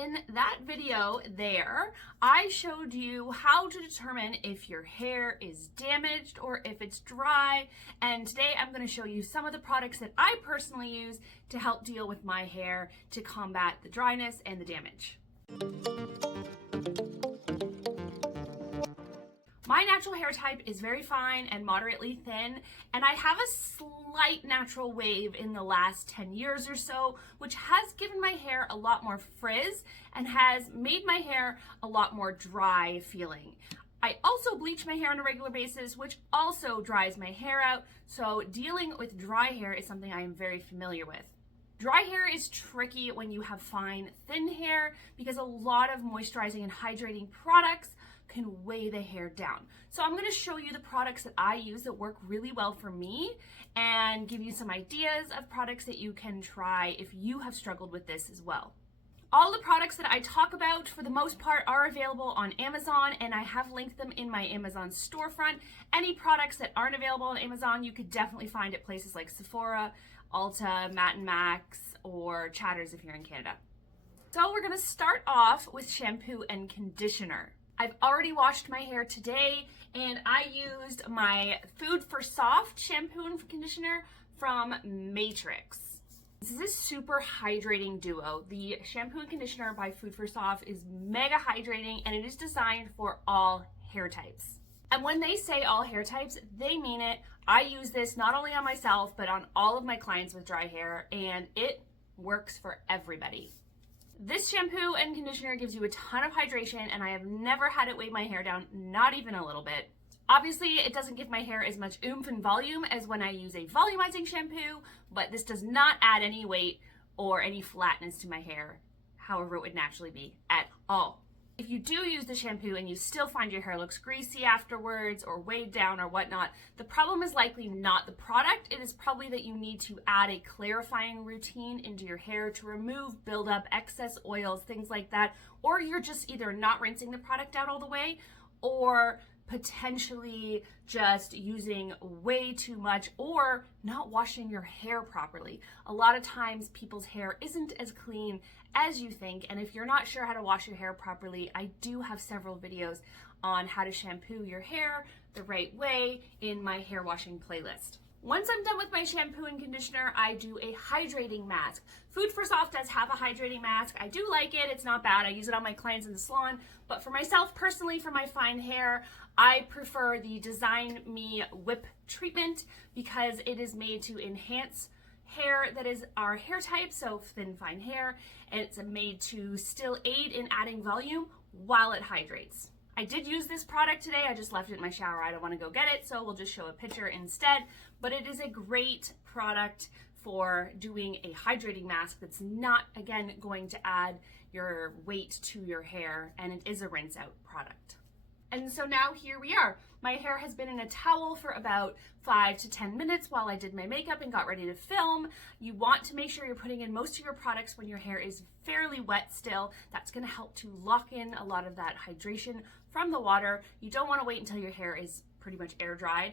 In that video there, I showed you how to determine if your hair is damaged or if it's dry. And today I'm going to show you some of the products that I personally use to help deal with my hair to combat the dryness and the damage. My natural hair type is very fine and moderately thin, and I have a slight natural wave in the last 10 years or so, which has given my hair a lot more frizz and has made my hair a lot more dry feeling. I also bleach my hair on a regular basis, which also dries my hair out, so dealing with dry hair is something I am very familiar with. Dry hair is tricky when you have fine, thin hair because a lot of moisturizing and hydrating products can weigh the hair down. So I'm going to show you the products that I use that work really well for me and give you some ideas of products that you can try if you have struggled with this as well. All the products that I talk about for the most part are available on Amazon, and I have linked them in my Amazon storefront. Any products that aren't available on Amazon you could definitely find at places like Sephora, Ulta, Matt & Max, or Chatters if you're in Canada. So we're going to start off with shampoo and conditioner. I've already washed my hair today, and I used my Food for Soft shampoo and conditioner from Matrix. This is a super hydrating duo. The shampoo and conditioner by Food for Soft is mega hydrating, and it is designed for all hair types. And when they say all hair types, they mean it. I use this not only on myself, but on all of my clients with dry hair, and it works for everybody. This shampoo and conditioner gives you a ton of hydration, and I have never had it weigh my hair down, not even a little bit. Obviously, it doesn't give my hair as much oomph and volume as when I use a volumizing shampoo, but this does not add any weight or any flatness to my hair, however it would naturally be at all. If you do use the shampoo and you still find your hair looks greasy afterwards or weighed down or whatnot, the problem is likely not the product. It is probably that you need to add a clarifying routine into your hair to remove buildup, excess oils, things like that, or you're just either not rinsing the product out all the way or potentially just using way too much or not washing your hair properly. A lot of times people's hair isn't as clean as you think, and if you're not sure how to wash your hair properly, I do have several videos on how to shampoo your hair the right way in my hair washing playlist. Once I'm done with my shampoo and conditioner, I do a hydrating mask. Food for Soft does have a hydrating mask. I do like it. It's not bad. I use it on my clients in the salon. But for myself personally, for my fine hair, I prefer the Design Me Whip treatment because it is made to enhance hair that is our hair type, so thin, fine hair, and it's made to still aid in adding volume while it hydrates. I did use this product today. I just left it in my shower. I don't want to go get it, so we'll just show a picture instead. But it is a great product for doing a hydrating mask that's not, again, going to add your weight to your hair, and it is a rinse out product. And so now here we are. My hair has been in a towel for about 5 to 10 minutes while I did my makeup and got ready to film. You want to make sure you're putting in most of your products when your hair is fairly wet still. That's going to help to lock in a lot of that hydration from the water. You don't want to wait until your hair is pretty much air dried.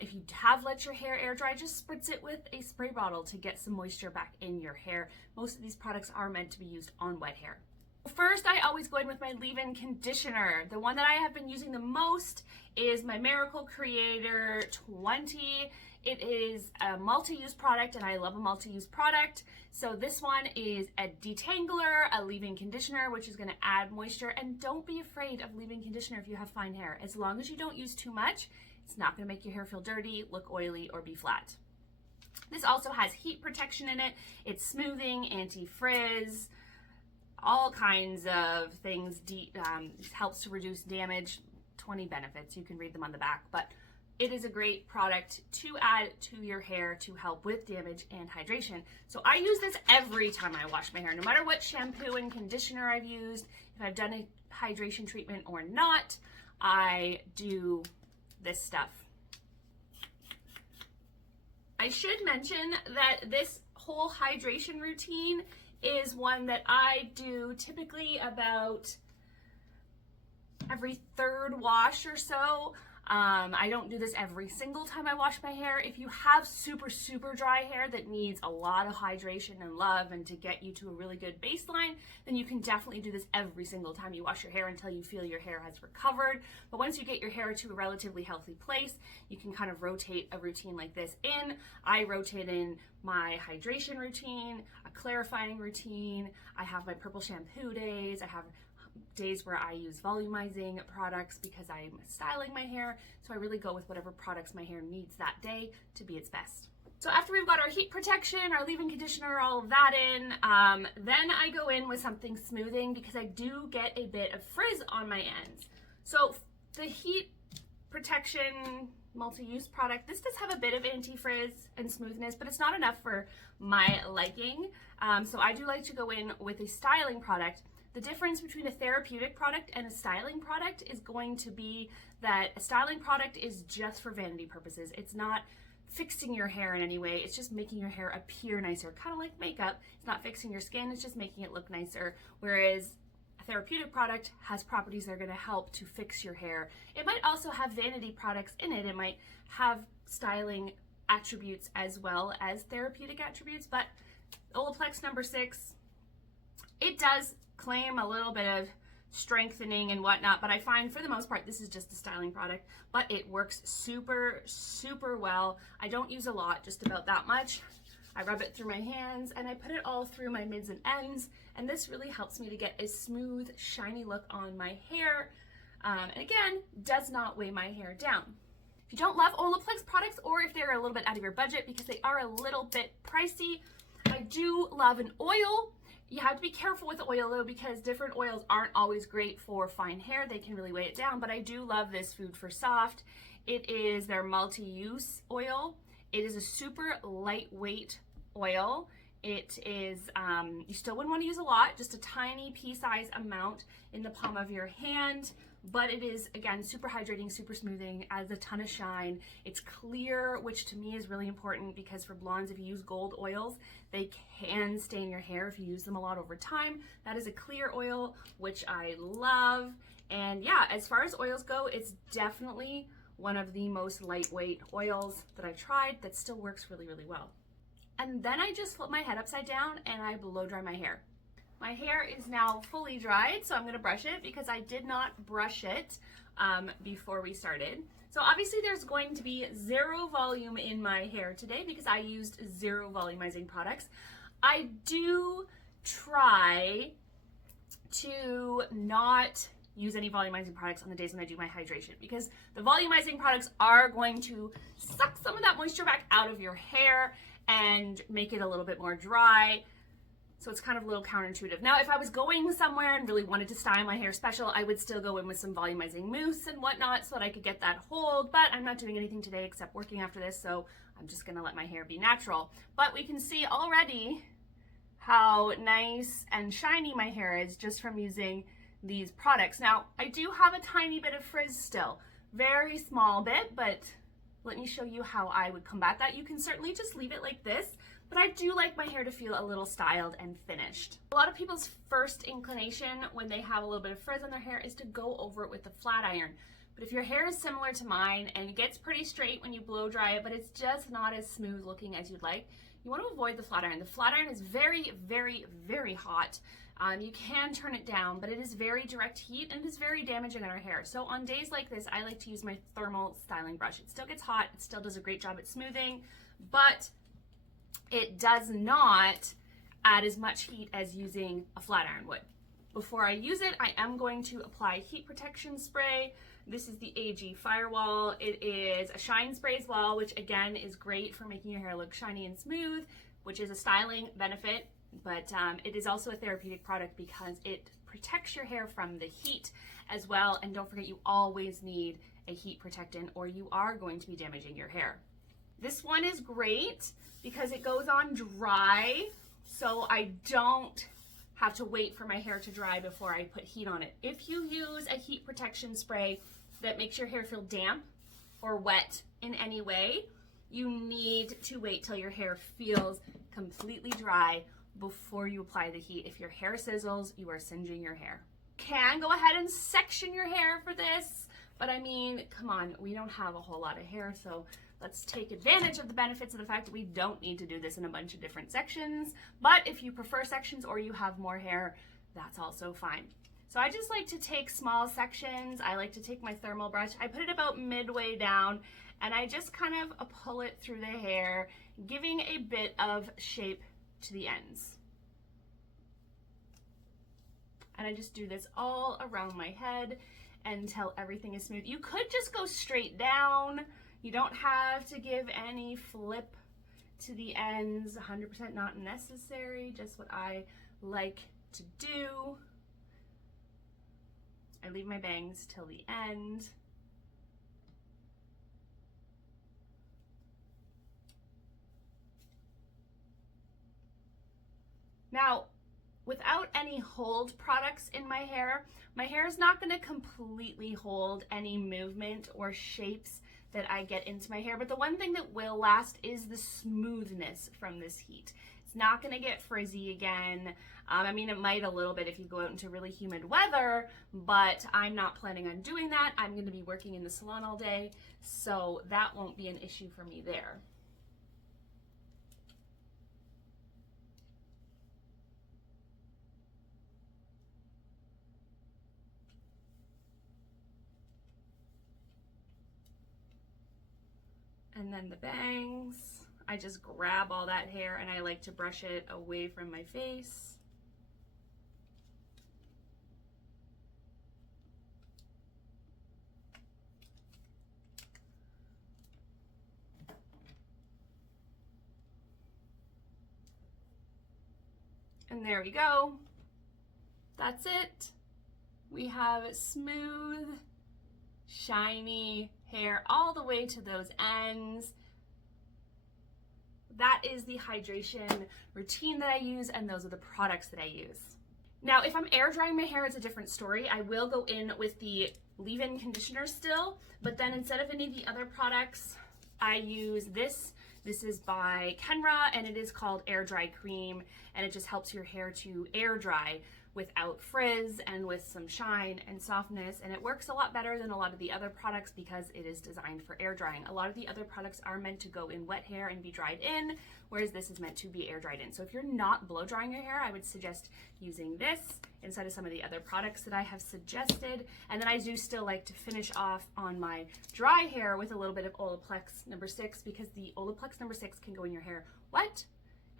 If you have let your hair air dry, just spritz it with a spray bottle to get some moisture back in your hair. Most of these products are meant to be used on wet hair. First, I always go in with my leave-in conditioner. The one that I have been using the most is my Miracle Creator 20. It is a multi-use product, and I love a multi-use product. So this one is a detangler, a leave-in conditioner, which is going to add moisture. And don't be afraid of leave-in conditioner if you have fine hair. As long as you don't use too much, it's not going to make your hair feel dirty, look oily, or be flat. This also has heat protection in it. It's smoothing, anti-frizz, all kinds of things. Helps to reduce damage. 20 benefits. You can read them on the back, but it is a great product to add to your hair to help with damage and hydration. So I use this every time I wash my hair, no matter what shampoo and conditioner I've used. If I've done a hydration treatment or not, I do this stuff. I should mention that this whole hydration routine is one that I do typically about every third wash or so. I don't do this every single time I wash my hair. If you have super, super dry hair that needs a lot of hydration and love and to get you to a really good baseline, then you can definitely do this every single time you wash your hair until you feel your hair has recovered. But once you get your hair to a relatively healthy place, you can kind of rotate a routine like this in. I rotate in my hydration routine, a clarifying routine. I have my purple shampoo days. I have days where I use volumizing products because I'm styling my hair. So I really go with whatever products my hair needs that day to be its best. So after we've got our heat protection, our leave-in conditioner, all of that in, then I go in with something smoothing because I do get a bit of frizz on my ends. So the heat protection multi-use product, this does have a bit of anti-frizz and smoothness, but it's not enough for my liking. So I do like to go in with a styling product. The difference between a therapeutic product and a styling product is going to be that a styling product is just for vanity purposes. It's not fixing your hair in any way. It's just making your hair appear nicer, kind of like makeup. It's not fixing your skin, it's just making it look nicer. Whereas a therapeutic product has properties that are going to help to fix your hair. It might also have vanity products in it. It might have styling attributes as well as therapeutic attributes, but Olaplex number 6, it does claim a little bit of strengthening and whatnot, but I find for the most part this is just a styling product, but it works super, super well. I don't use a lot, just about that much. I rub it through my hands and I put it all through my mids and ends, and this really helps me to get a smooth, shiny look on my hair, and again, does not weigh my hair down. If you don't love Olaplex products, or if they're a little bit out of your budget because they are a little bit pricey, I do love an oil. You have to be careful with the oil though, because different oils aren't always great for fine hair. They can really weigh it down, but I do love this Food for Soft. It is their multi-use oil. It is a super lightweight oil. It is, you still wouldn't want to use a lot, just a tiny pea-size amount in the palm of your hand, but it is, again, super hydrating, super smoothing, adds a ton of shine. It's clear, which to me is really important because for blondes, if you use gold oils, they can stain your hair if you use them a lot over time. That is a clear oil, which I love. And yeah, as far as oils go, it's definitely one of the most lightweight oils that I've tried that still works really, really well. And then I just flip my head upside down and I blow dry my hair. My hair is now fully dried, so I'm gonna brush it because I did not brush it before we started. So obviously there's going to be zero volume in my hair today because I used zero volumizing products. I do try to not use any volumizing products on the days when I do my hydration because the volumizing products are going to suck some of that moisture back out of your hair and make it a little bit more dry. So it's kind of a little counterintuitive. Now, if I was going somewhere and really wanted to style my hair special, I would still go in with some volumizing mousse and whatnot so that I could get that hold, but I'm not doing anything today except working after this, so I'm just gonna let my hair be natural. But we can see already how nice and shiny my hair is just from using these products. Now, I do have a tiny bit of frizz still, very small bit, but let me show you how I would combat that. You can certainly just leave it like this, but I do like my hair to feel a little styled and finished. A lot of people's first inclination when they have a little bit of frizz on their hair is to go over it with a flat iron. But if your hair is similar to mine and it gets pretty straight when you blow dry it, but it's just not as smooth looking as you'd like, you want to avoid the flat iron. The flat iron is very, very, very hot. You can turn it down, but it is very direct heat and it is very damaging on our hair. So on days like this, I like to use my thermal styling brush. It still gets hot, it still does a great job at smoothing, but it does not add as much heat as using a flat iron would. Before I use it, I am going to apply heat protection spray. This is the AG Firewall. It is a shine spray as well, which again is great for making your hair look shiny and smooth, which is a styling benefit, but it is also a therapeutic product because it protects your hair from the heat as well. And don't forget, you always need a heat protectant or you are going to be damaging your hair. This one is great because it goes on dry, so I don't have to wait for my hair to dry before I put heat on it. If you use a heat protection spray that makes your hair feel damp or wet in any way, you need to wait till your hair feels completely dry before you apply the heat. If your hair sizzles, you are singeing your hair. You can go ahead and section your hair for this. But I mean, come on, we don't have a whole lot of hair, so let's take advantage of the benefits of the fact that we don't need to do this in a bunch of different sections. But if you prefer sections or you have more hair, that's also fine. So I just like to take small sections. I like to take my thermal brush. I put it about midway down and I just kind of pull it through the hair, giving a bit of shape to the ends. And I just do this all around my head until everything is smooth. You could just go straight down. You don't have to give any flip to the ends. 100% not necessary, just what I like to do. I leave my bangs till the end. Now, without any hold products in my hair is not going to completely hold any movement or shapes that I get into my hair, but the one thing that will last is the smoothness from this heat. It's not going to get frizzy again. I mean, it might a little bit if you go out into really humid weather, but I'm not planning on doing that. I'm going to be working in the salon all day, so that won't be an issue for me there. And then the bangs, I just grab all that hair and I like to brush it away from my face. And there we go. That's it. We have smooth, shiny hair all the way to those ends. That is the hydration routine that I use, and those are the products that I use. Now, if I'm air drying my hair, it's a different story. I will go in with the leave-in conditioner still, but then instead of any of the other products, I use this. This is by Kenra, and it is called Air Dry Cream, and it just helps your hair to air dry without frizz and with some shine and softness, and it works a lot better than a lot of the other products because it is designed for air drying. A lot of the other products are meant to go in wet hair and be dried in, whereas this is meant to be air dried in. So if you're not blow drying your hair, I would suggest using this instead of some of the other products that I have suggested. And then I do still like to finish off on my dry hair with a little bit of Olaplex number 6, because the Olaplex number 6 can go in your hair wet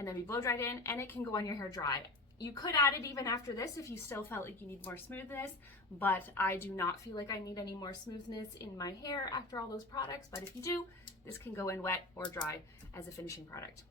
and then be blow dried in, and it can go on your hair dry. You could add it even after this if you still felt like you need more smoothness, but I do not feel like I need any more smoothness in my hair after all those products. But if you do, this can go in wet or dry as a finishing product.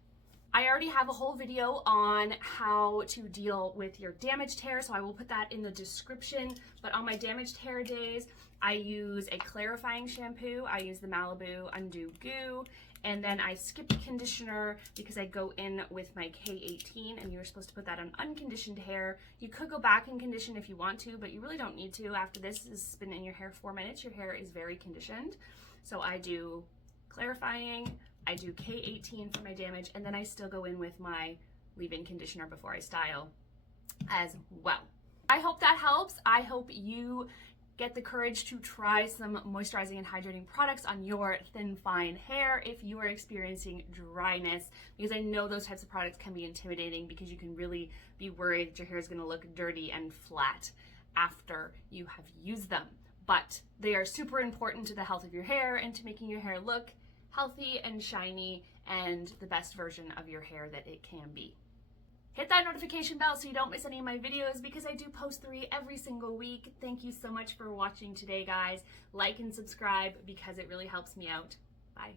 I already have a whole video on how to deal with your damaged hair, so I will put that in the description. But on my damaged hair days, I use a clarifying shampoo. I use the Malibu Undo Goo, and then I skip the conditioner because I go in with my K18, and you're supposed to put that on unconditioned hair. You could go back and condition if you want to, but you really don't need to. After this has been in your hair 4 minutes, your hair is very conditioned. So I do clarifying, I do K18 for my damage, and then I still go in with my leave-in conditioner before I style as well. I hope that helps. I hope you get the courage to try some moisturizing and hydrating products on your thin, fine hair if you are experiencing dryness, because I know those types of products can be intimidating because you can really be worried that your hair is going to look dirty and flat after you have used them. But they are super important to the health of your hair and to making your hair look healthy and shiny and the best version of your hair that it can be. Hit that notification bell so you don't miss any of my videos, because I do post 3 every single week. Thank you so much for watching today, guys. Like and subscribe because it really helps me out. Bye.